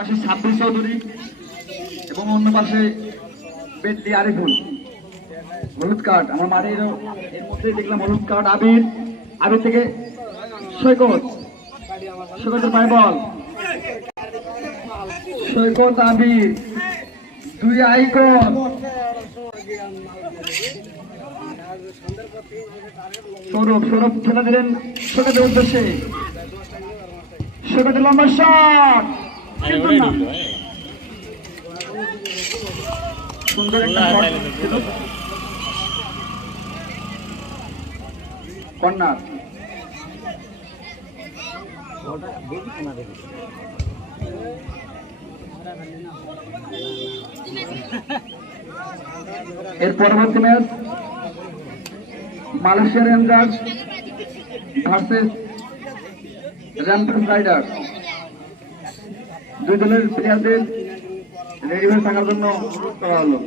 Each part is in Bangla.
পাশে সাব্বির চৌধুরী এবং অন্য পাশে বেদলি আরিফুল। হলুদ কার্ড, আমার মাঠের এর মধ্যে দেখলাম হলুদ কার্ড, আবির। আবির থেকে সৈকত। সৈকতের পায়ে বল। সৈকত, আবির। দুই আইকন। সৌরভ সৌরভ খেলা দিলেন সৈকতের উদ্দেশ্যে। সৈকতের লম্বা শট। না। সুন্দর একটা কর্নার এর পরবর্তী ম্যাচ মালয়েশিয়া রেঞ্জার্স ভার্সেস র্যাম্পাস রাইডার দুই দলের প্লেয়ারদের রেডি হয়ে থাকার জন্য অনুরোধ করা হলো।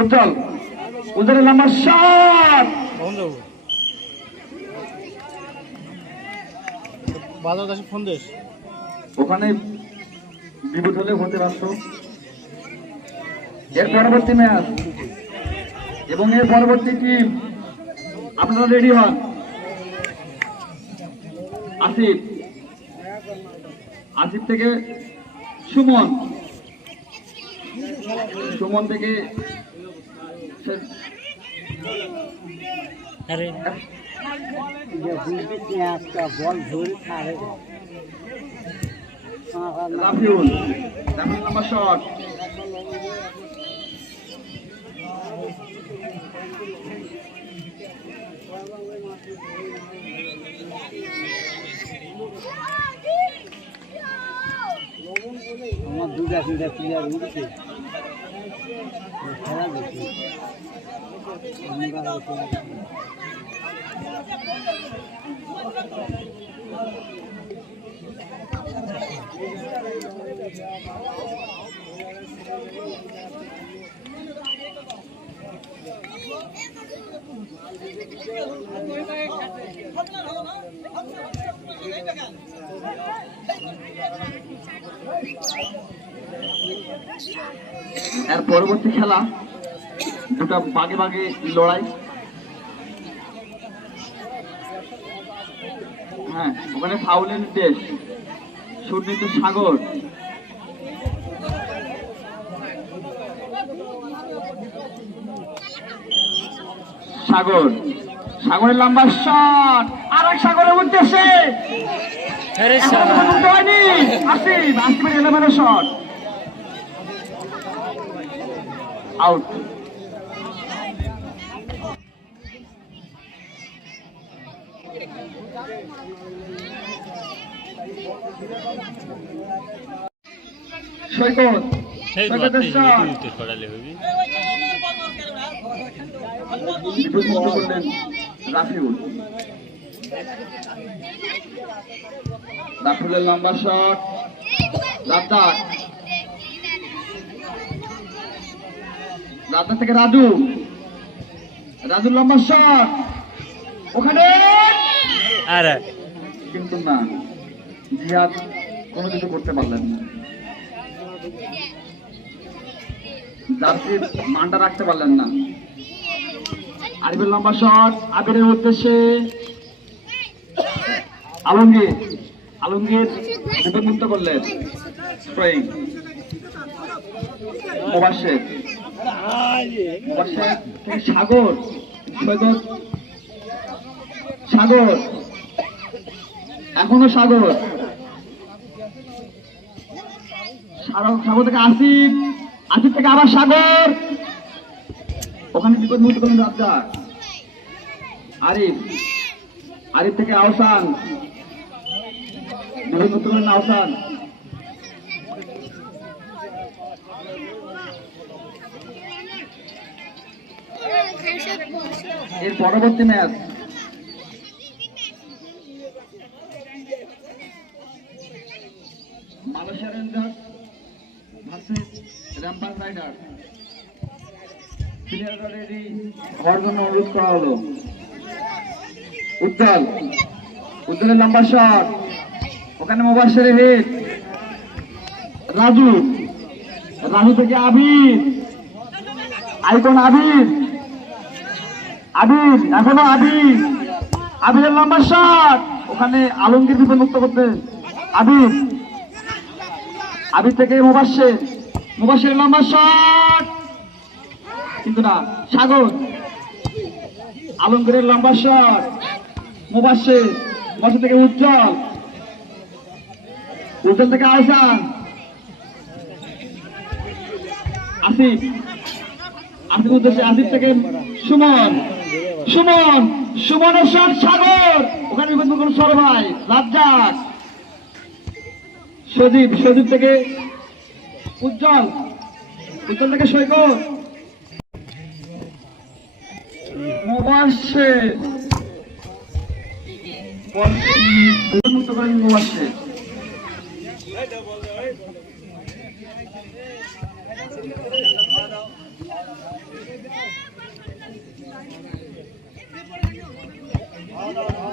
উজ্জ্বল। উজ্জ্বলের নাম্বার শট বাজার দাসে ফোন দিস। ওখানে বিপদ হলে হতে পারত এর পরবর্তী ম্যাচ এবং এর পরবর্তী টিম আপনারা রেডি হন? আসিফ। আসিফ থেকে সুমন। সুমন থেকে রাফিউল। নাম্বার শট আমার দুটা তিনটা প্লেয়ার উঠছে খেলা দেখি আমরা। এর পরবর্তী খেলা দুটা বাগে বাগে লড়াই। হ্যাঁ ওখানে ফাউলের নির্দেশ শুট সাগর। সাগর। সাগরের লম্বা শট আর এক সাগরের উদ্দেশ্যে। Shot out Saikat. সৈকতের শট বিপদমুক্ত করলেন রাফিউল। রাফিউলের লম্বা শট। রাদ্দার রাদ্দার থেকে রাজু। রাজুর লম্বা শট। ওখানে। আরে। কিন্তু না। জিহাদ কোনো কিছু করতে পারলেন না। জার্সির মানটা রাখতে পারলেন না। আরিফের লম্বা শট আবিরের উদ্দেশ্যে। আলমগীর আলমগীর বিপদমুক্ত করলেন। সাগর, সৈকত। সাগর। এখনও সাগর। সাগর থেকে আসিফ আসিফ থেকে আবার সাগর। ওখানে বিপদ মুক্ত করলেন রাজ্জাক আরিফ আরিফ থেকে আহসান। বিপদ মুক্ত করলেন আহসান? এর পরবর্তী ম্যাচ। মালয়েশিয়া রেঞ্জার্স ভার্সেস র্যাম্পাস রাইডার উজ্জ্বল, উজ্জ্বলের লম্বা শট ওখানে মোবাশের হিট। রাজু রাজু থেকে আবির। আইকন আবির। আবির, এখনও আবির। আবিরের লম্বা শট ওখানে আলমগীর বিপদ মুক্ত করতে। আবির। আবির থেকে মুবাসের মুবাসের লম্বা শট কিন্তু না, সাগর। আলমগীরের লম্বা শট মুবাসের মুবাসের থেকে উজ্জ্বল। উজ্জ্বল থেকে আহসান। আসিফ। আসিফ উদ্দেশ্যে আসিফ থেকে সুমন। সুমন, সুমনের শট, সাগর। ওখানে মুক্ত সর ভাই রাজ্জাক সজীব সজীব থেকে উজ্জ্বল। উজ্জ্বল থেকে সৈকত।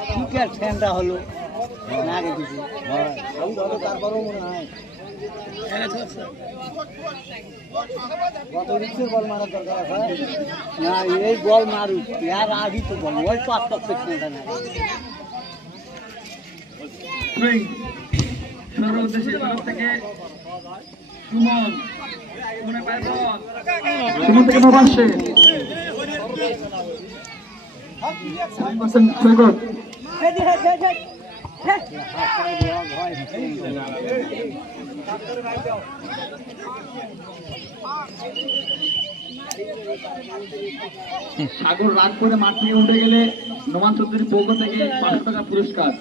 ঠিক আছে ফ্যানটা হলো। না রে কিছু। আমি ধরো তারপরেও মনে হয়। বল মারার দরকার আছে? না এই বল মারুক। ইয়ার আগে তো বল ওই না সুইং তরফ থেকে সুমন। সুমনের পায়ে বল। সুমন থেকে মোবাসে সৈকত সাগর রাগ করে মাঠ থেকে উঠে গেলে নোমান চৌধুরীর পক্ষ থেকে পাঁচশো টাকা পুরস্কার।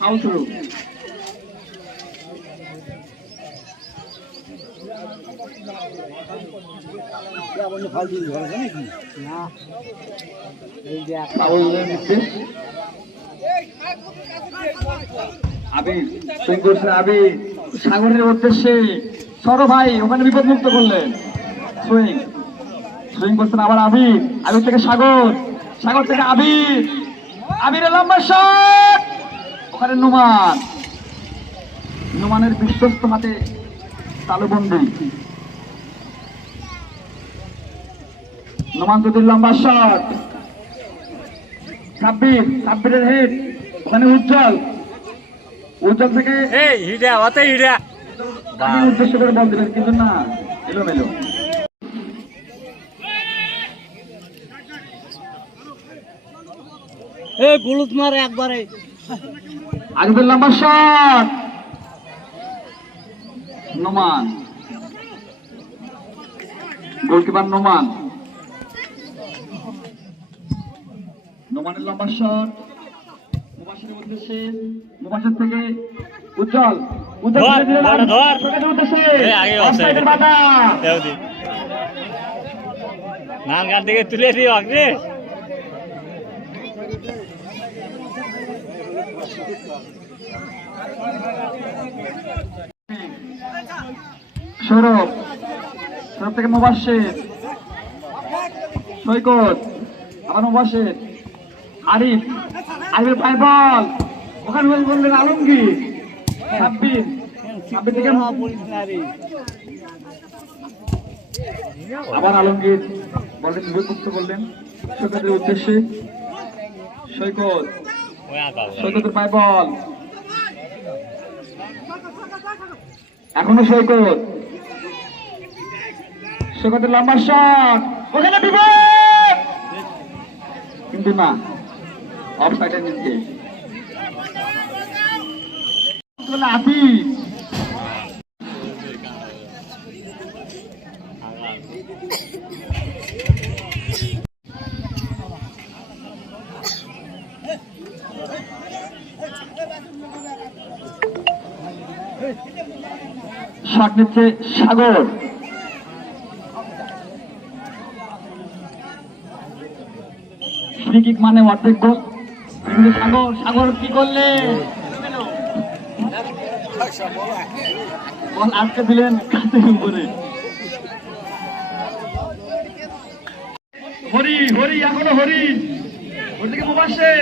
আউটরো ফল দিন ধরেছে নাকি না এই যে একটা ফাউলের নির্দেশ আবির সুইং করছে আবির সাগরের উদ্দেশ্যে সরো ভাই, ওখানে বিপদ মুক্ত করলেন। সুইং সুইং করছেন আবার। আবির আবির থেকে সাগর সাগর থেকে আবির আবির লম্বা ওখানে নুমান। নুমানের বিশ্বস্ত হাতে তালুবন্দি। নোমান চৌধুরীর লম্বা শট সাব্বির সাব্বিরের হেড ওখানে উজ্জ্বল। উজ্জ্বল থেকে এই হিডা অতে হিডা। উদ্দেশ্য করে বল দিলেন কিন্তু না এলো মেলো এই বুলুত মারে একবারে। আজকের লম্বা শট নোমান। গোলকিপার নোমান। নোমানের লম্বা শট। মুবাসিরের উদ্দেশ্যে মুবাসির থেকে উজ্জ্বল। নান গান থেকে তুলে দিও আগে। সৌরভ সৌরভ থেকে মুবাসির সৈকত, আবার মুবাসির আরিফ, আরিফের পায়ে বল। ওখানে বললেন আলমগীর। সাব্বির সাব্বির থেকে আবার আলমগীর বললেন বিভক্ত করলেন সৈকতের উদ্দেশ্যে। সৈকত, সৈকতের পায়ে বল। এখনও সৈকত সৈকতের লম্বা শট ওখানে বিপদ কিন্তু না অফ সাইডের নিচে আতি শট নিচ্ছে সাগর। ফ্রি কিক মানে অর্ধেক গোল। কিন্তু সাগর সাগর কি করলে? বল আটকে দিলেন কাঁচের উপরে। হরি হরি, এখনও হরি। ওদিকে মোবাসে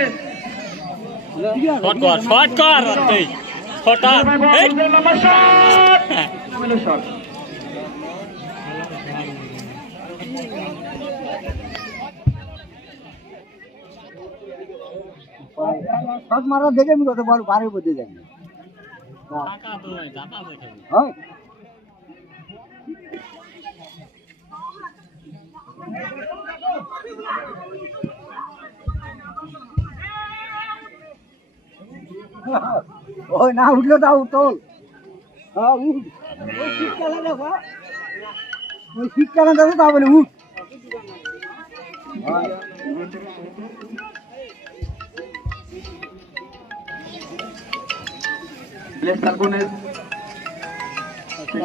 শর্ট কর শর্ট কর শট সব মারা দেখে আমি কত বড় বাড়ির মধ্যে যাই। হ্যাঁ। ওই না উঠল তোল হ্যাঁ উঠ। ওই শীতকালে দেখো। ওই শীতকালে দেখো তা বলে উঠ।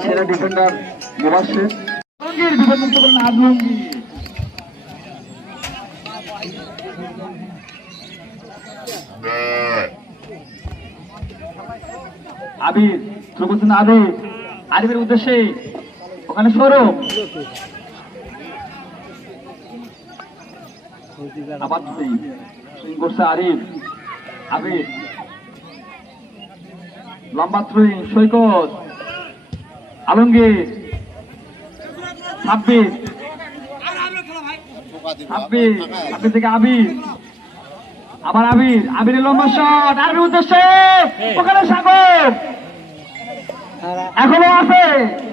সেরা ডিফেন্ডার মোবাসে আলমগীর করলেন আজলঙ্গি আবির আবির উদ্দেশ্যে ওখানে সরো আবার লম্বা আলমগীর থেকে আবির। আবার আবির লম্বা শট আবির উদ্দেশ্যে ওখানে সাগর। এখনও আছে।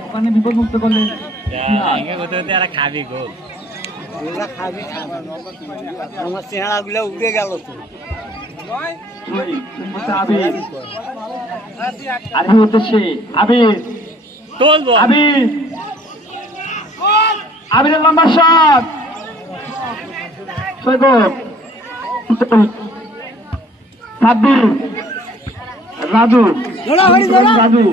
ওখানে বিপদ মুক্ত এরা খাবি চেহারাগুলো উড়ে গেল তো। উদ্দেশ্যে আবির। আবির। আবিরের লম্বা শট সৈকত। সাব্বির। রাজু। রাজু।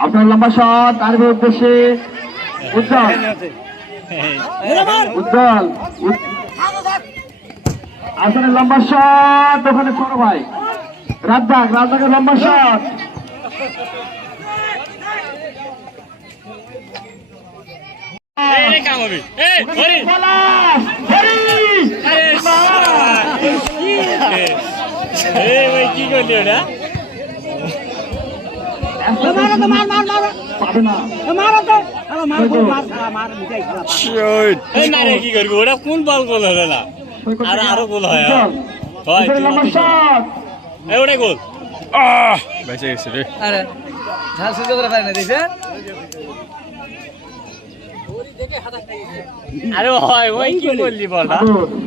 আপনার লম্বা শট আরবির উদ্দেশ্যে উজ্জ্বল উজ্জ্বল আসনের লম্বা শট ওখানে ছোট ভাই রাজ্জাক রাজ্জাকের লম্বা শট এই রে কাম কি ওটা কোন বল গোল হবে না আরও থেকে গোল হয় উজ্জ্বল। হয় আরে আরে হয় ওই কি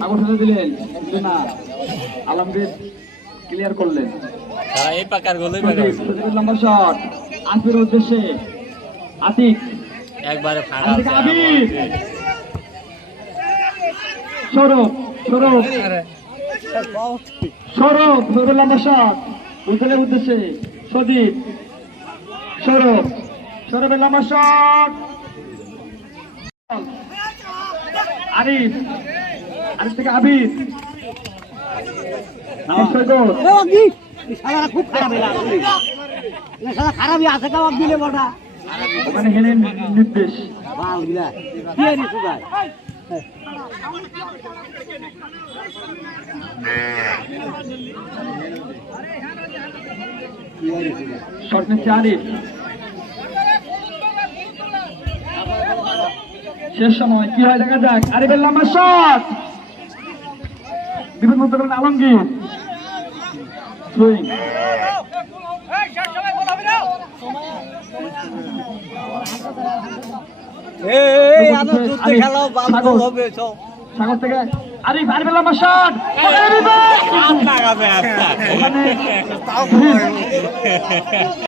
সাগর দিলেন আলমগীর ক্লিয়ার করলেন এই পাকার গোলই লম্বা শট আনফির উদ্দেশ্যে আতিক। একবারে ফাঁকা আবির। সৌরভ সৌরভ। সৌরভ সৌরভ লম্বা শট উজ্জ্বলের উদ্দেশ্যে সদীপ সৌরভ সৌরভের লম্বা শট আরিফ আরিফ থেকে আবির। সৈকত খুব খারাপ সারা খারাপই আছে কাবাব দিলে বটা ওখানে হেলেন নির্দেশ। বাল গিলা কি আনি সুগার শট আরিফ শেষ সময় কি হয় দেখা যাক? আরিফের লম্বা শট মুক্ত করেন আলমগীর। সুইং সাগর। থেকে। আরিফ আরিফের লম্বা শট ওখানে